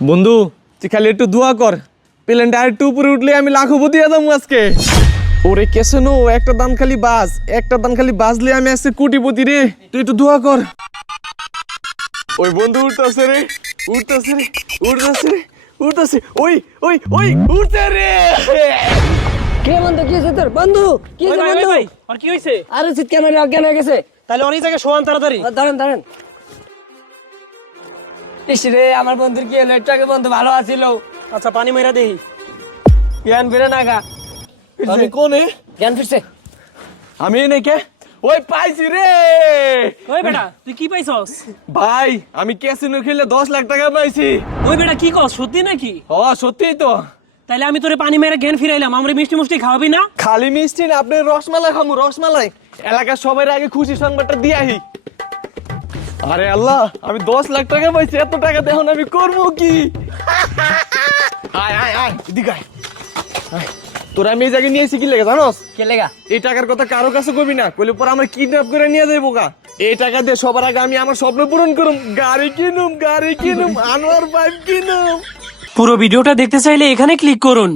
বন্ধু তুই খালি একটু দোয়া কর, প্লেনটা আর একটু উপরে উঠলে আমি লাখপতি হয়ে যাবো আজকে। ওরে কেসনো একটা দান খালি বাজলে আমি আজকে কোটিপতি রে। তুই একটু দোয়া কর। ওই বন্ধু উঠতেছে রে, ওই ওই ওই উঠছে রে। কে বন্ধু কি হয়েছে তোর বন্ধু? কি হয়েছে বন্ধু? আর কি হইছে? আরে চিৎকার মারি অজ্ঞান হয়ে গেছে। তাহলে অনেক জায়গায় শোয়ান তাড়াতাড়ি। দাঁড়ান ইস রে আমার বন্ধুর কি হলো? একটু আগে বন্ধু ভালো আছিল, আচ্ছা পানি মেরা দেই। জ্ঞান ফিরে না গা। আমি কোনে? জ্ঞান ফিরছে। আমি নাকি ওই পাইছি রে ওই বেটা তুই কি পাইছস? ভাই, আমি ক্যাসিনো খেলে 10 লাখ টাকা পাইছি। ওই বেটা কি কস, সত্যি নাকি? ও সত্যিই তো। তাইলে আমি তোরে পানি মেরে জ্ঞান ফিরাইলাম, আমরা মিষ্টি খাওয়াবি না? খালি মিষ্টি না, আপনি রসমালাই খামু, রসমালাই। এলাকার সবার আগে খুশি সংবাদটা দিয়ে আহি। আরে আল্লাহ, আমি 10 লাখ টাকা পাইছি। এত টাকা দেখুন আমি করবো কি? আয় আয় আয় এদিকে আয়। আয়। তোরা আমি এই জায়গায় নিয়েছি কি লেগে জানোস? কে লেগা? এই টাকার কথা কারো কাছে কবি না, কইলে পর আমার কিডন্যাপ করে নিয়ে যাইবো গা। এই টাকা দিয়ে সবার আগে আমি আমার স্বপ্ন পূরণ করুম, গাড়ি কিনুম, আনোয়ার বাইক কিনুম। পুরো ভিডিওটা দেখতে চাইলে এখানে ক্লিক করুন।